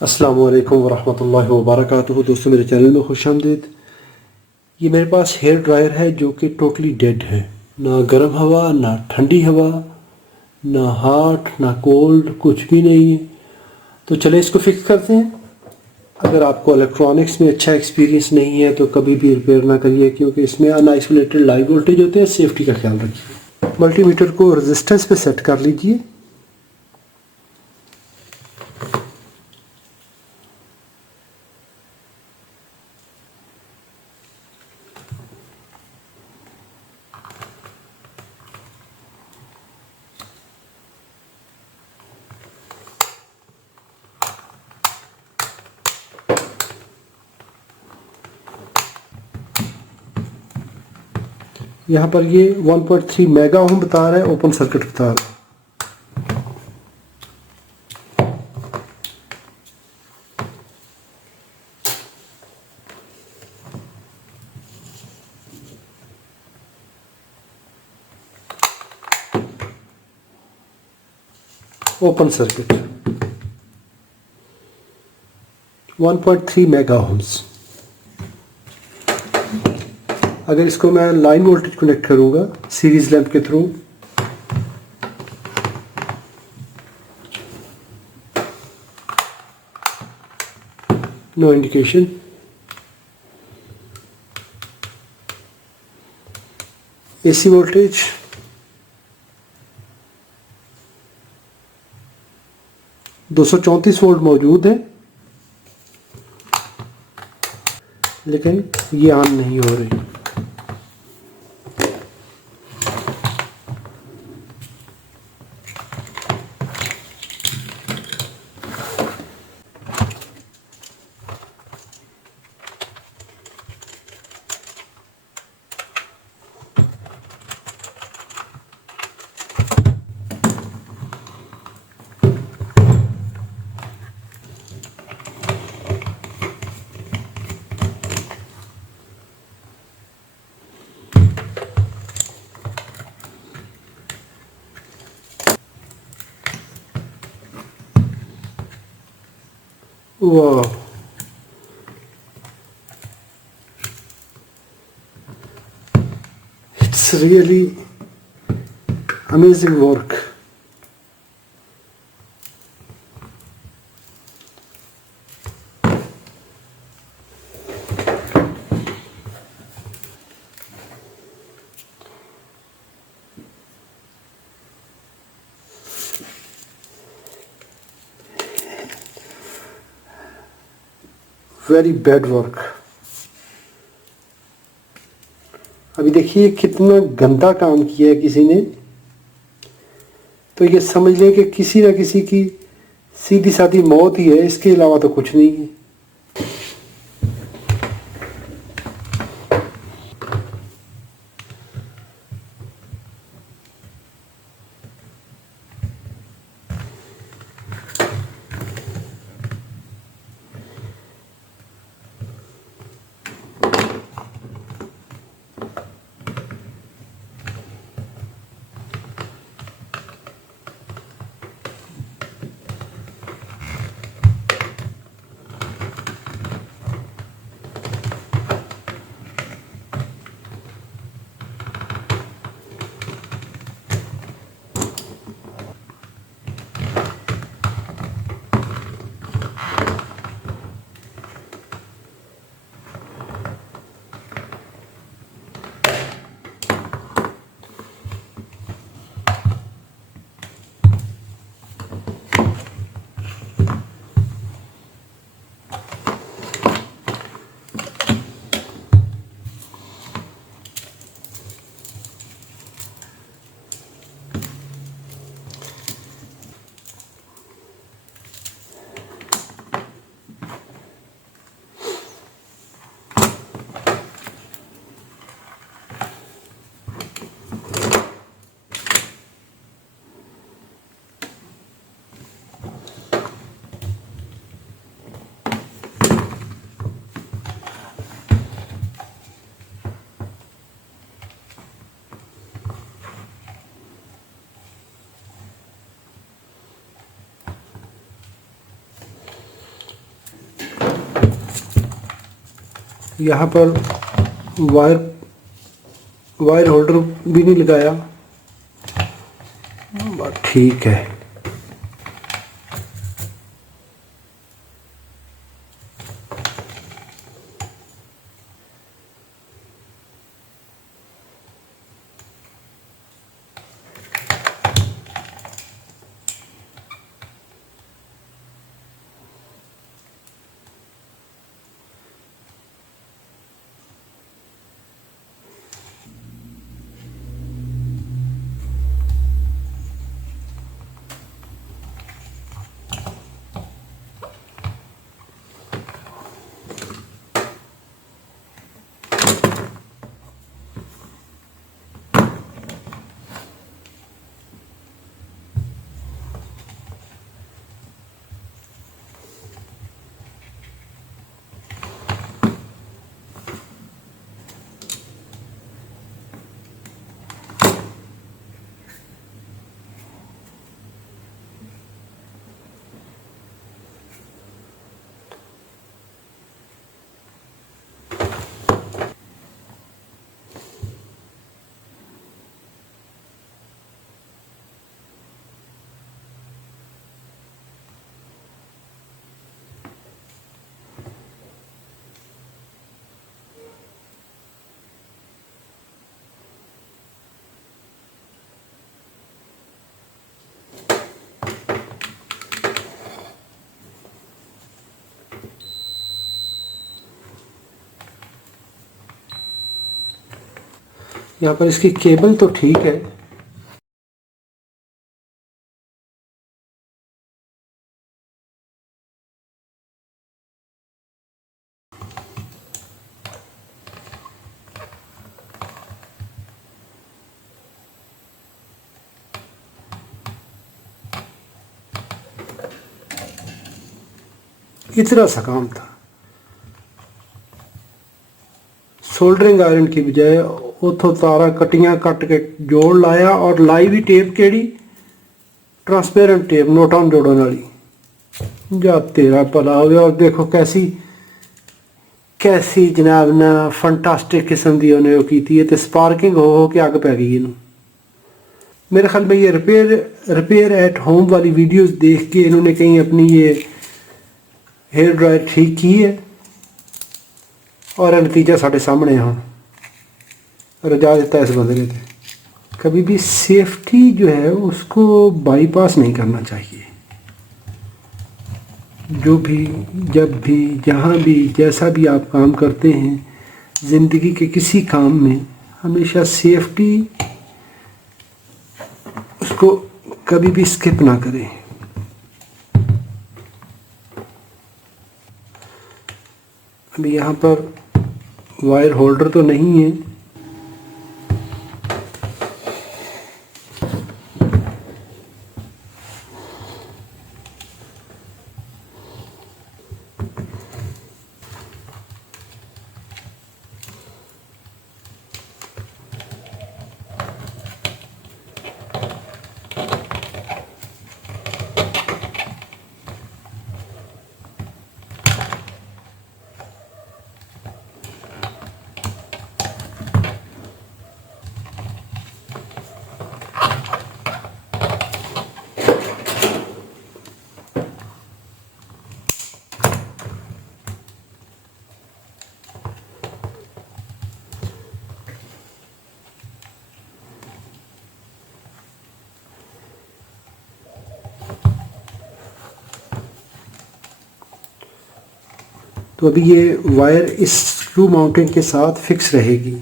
अस्सलामु अलैकुम वरहमतुल्लाहि वबरकातुहू। दोस्तों, मेरे चैनल में खुशामदीद। ये मेरे पास हेयर ड्रायर है जो कि टोटली डेड है। ना गर्म हवा, ना ठंडी हवा, ना हॉट, ना कोल्ड, कुछ भी नहीं है। तो चले इसको फिक्स करते हैं। अगर आपको इलेक्ट्रॉनिक्स में अच्छा एक्सपीरियंस नहीं है तो कभी भी रिपेयर ना करिए, क्योंकि इसमें अनआइसोलेटेड लाइव वोल्टेज होते हैं। सेफ्टी का ख्याल रखिए। मल्टीमीटर को रेजिस्टेंस पे सेट कर लीजिए। यहाँ पर ये 1.3 मेगा ओम बता रहा है, ओपन सर्किट बता रहा है। Open circuit 1.3 mega ohms. अगर इसको मैं लाइन वोल्टेज कनेक्ट करूंगा सीरीज लैंप के through, no indication. AC voltage 234 volt मौजूद है, लेकिन ये ऑन नहीं हो रही। वाह, it's really amazing work. Very bad work. अभी देखिए कितना गंदा काम किया है किसी ने। तो ये समझ लें कि किसी ना किसी की सीधी सादी मौत ही है, इसके अलावा तो कुछ नहीं है। यहाँ पर वायर होल्डर भी नहीं लगाया, बस ठीक है। यहाँ पर इसकी केबल तो ठीक है, इतना सा काम था। सोल्डरिंग आयरन की बजाय उतो तारा कटियां कट के जोड़ लाया और लाई भी टेप केड़ी ट्रांसपेरेंट टेप नोटां जोड़न वाली। जा तेरा भला हो गया। और देखो कैसी कैसी जनाब ना फंटास्टिक किस्म की उन्हें वो की है, तो स्पार्किंग हो के अग पै गई इनू। मेरे ख्याल में ये रिपेयर एट होम वाली वीडियोस देख के इन्होंने कहीं अपनी ये हेयर ड्रायर ठीक की है और नतीजा साढ़े सामने है। रजा देता है इस बंदे ने। कभी भी सेफ्टी जो है उसको बाईपास नहीं करना चाहिए। जो भी, जब भी, जहाँ भी, जैसा भी आप काम करते हैं ज़िंदगी के किसी काम में, हमेशा सेफ्टी उसको कभी भी स्किप ना करें। अभी यहाँ पर वायर होल्डर तो नहीं है, तो अभी ये वायर इस स्क्रू माउंटिंग के साथ फिक्स रहेगी।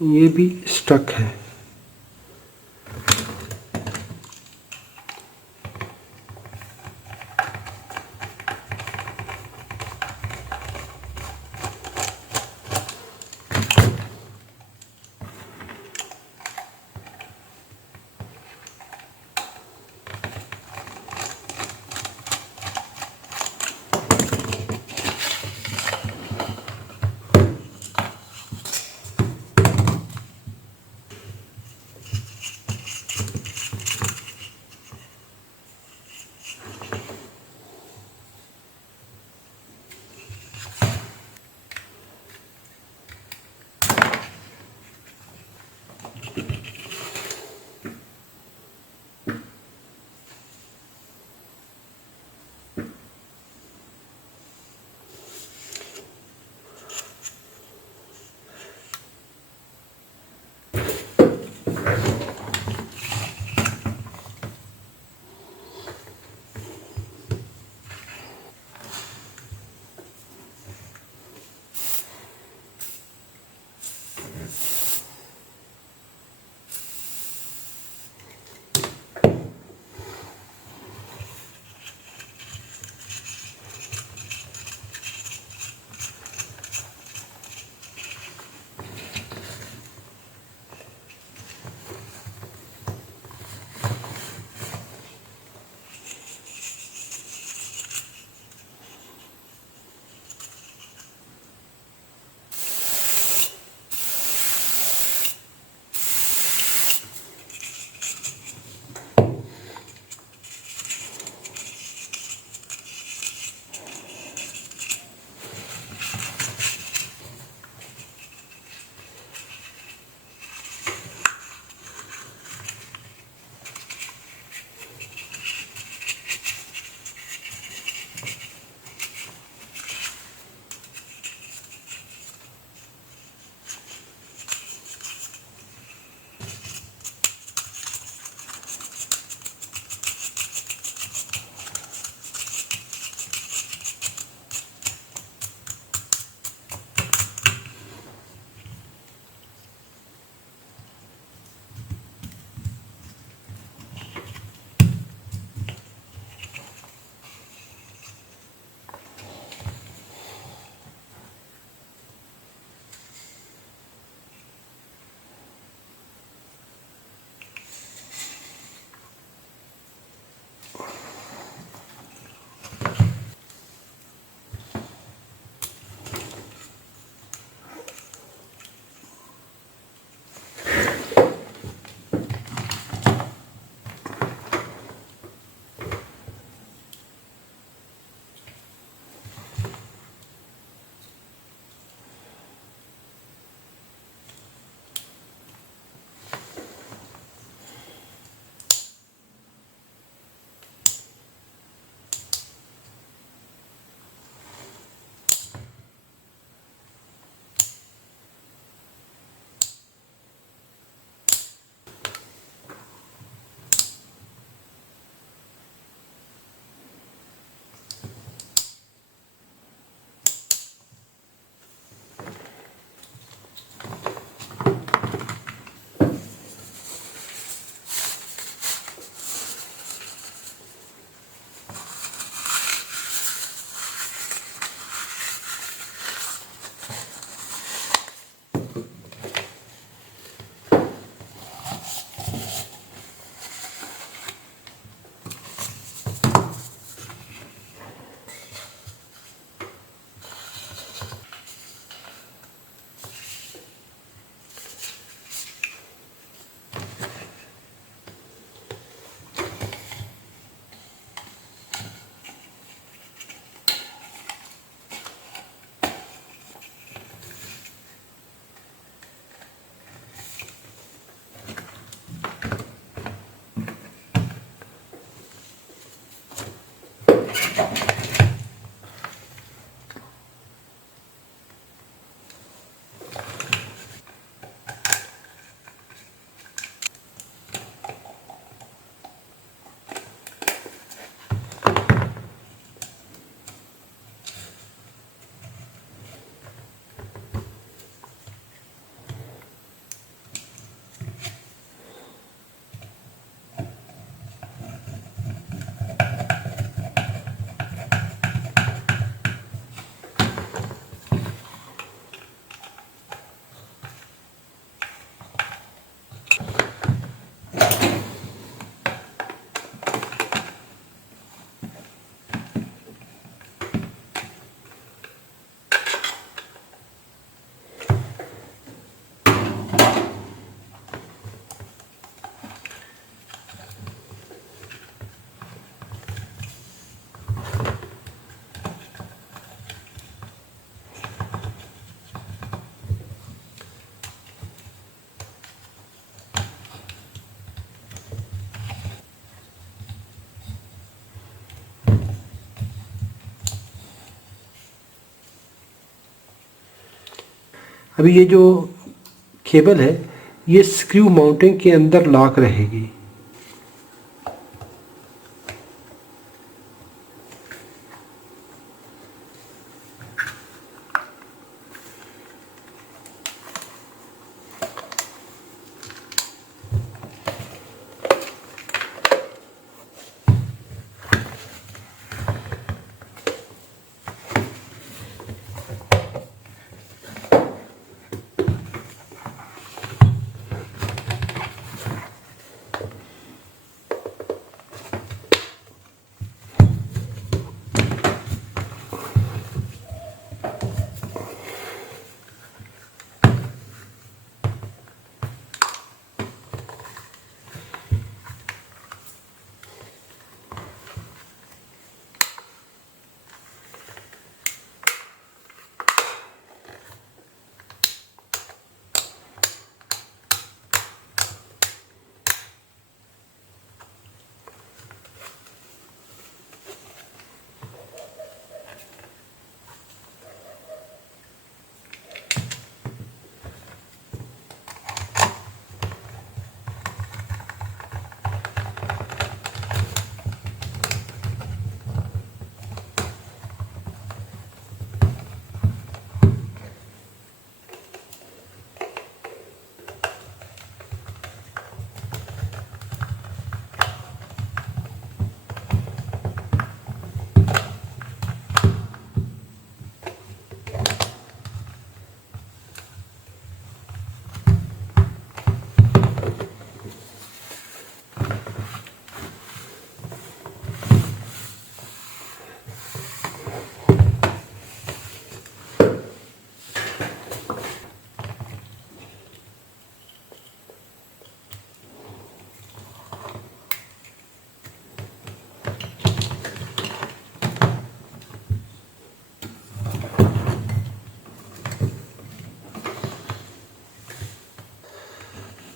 ये भी स्टक है। अभी ये जो केबल है ये स्क्रू माउंटिंग के अंदर लॉक रहेगी।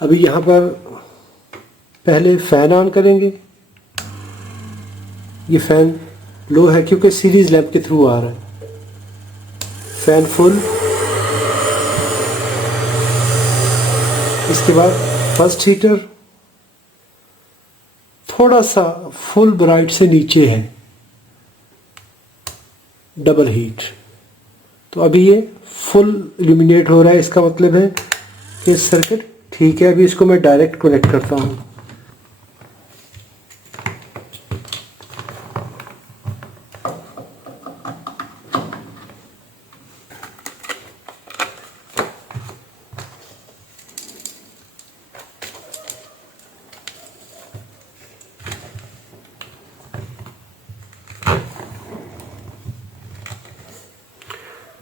अभी यहाँ पर पहले फ़ैन ऑन करेंगे। ये फ़ैन लो है क्योंकि सीरीज़ लैंप के थ्रू आ रहा है। Fan full. इसके बाद फर्स्ट हीटर थोड़ा सा फुल ब्राइट से नीचे है, डबल हीट। तो अभी ये फुल इल्यूमिनेट हो रहा है, इसका मतलब है कि सर्किट ठीक है। अभी इसको मैं डायरेक्ट कनेक्ट करता हूँ।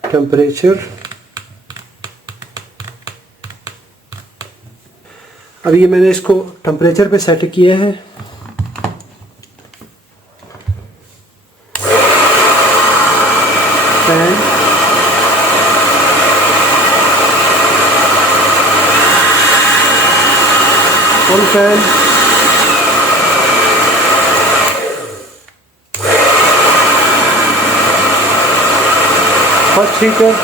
टेम्परेचर अभी ये मैंने इसको टेम्परेचर पे सेट किया है। Fan full fan first heater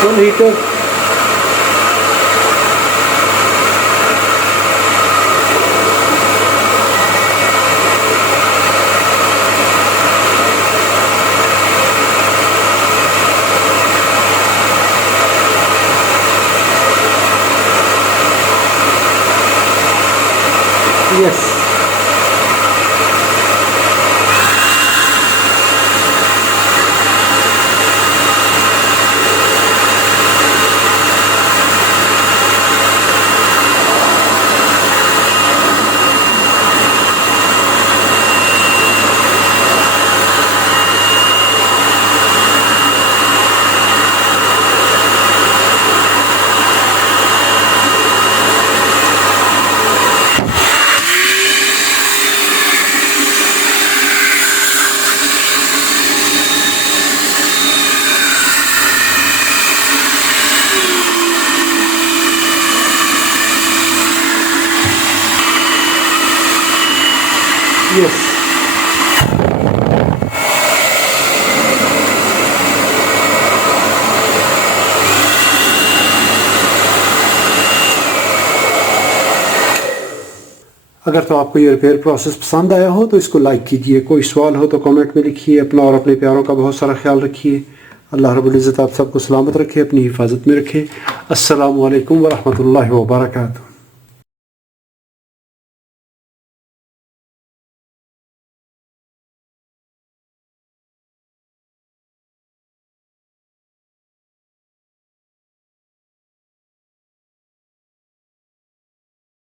full heater yes. Yes. अगर तो आपको ये रिपेयर प्रोसेस पसंद आया हो तो इसको लाइक कीजिए, कोई सवाल हो तो कमेंट में लिखिए। अपना और अपने प्यारों का बहुत सारा ख्याल रखिए। अल्लाह रब्बुल इज़्ज़त आप सबको सलामत रखे, अपनी हिफाजत में रखे। अस्सलामु अलैकुम व रहमतुल्लाहि व बरकातुहू।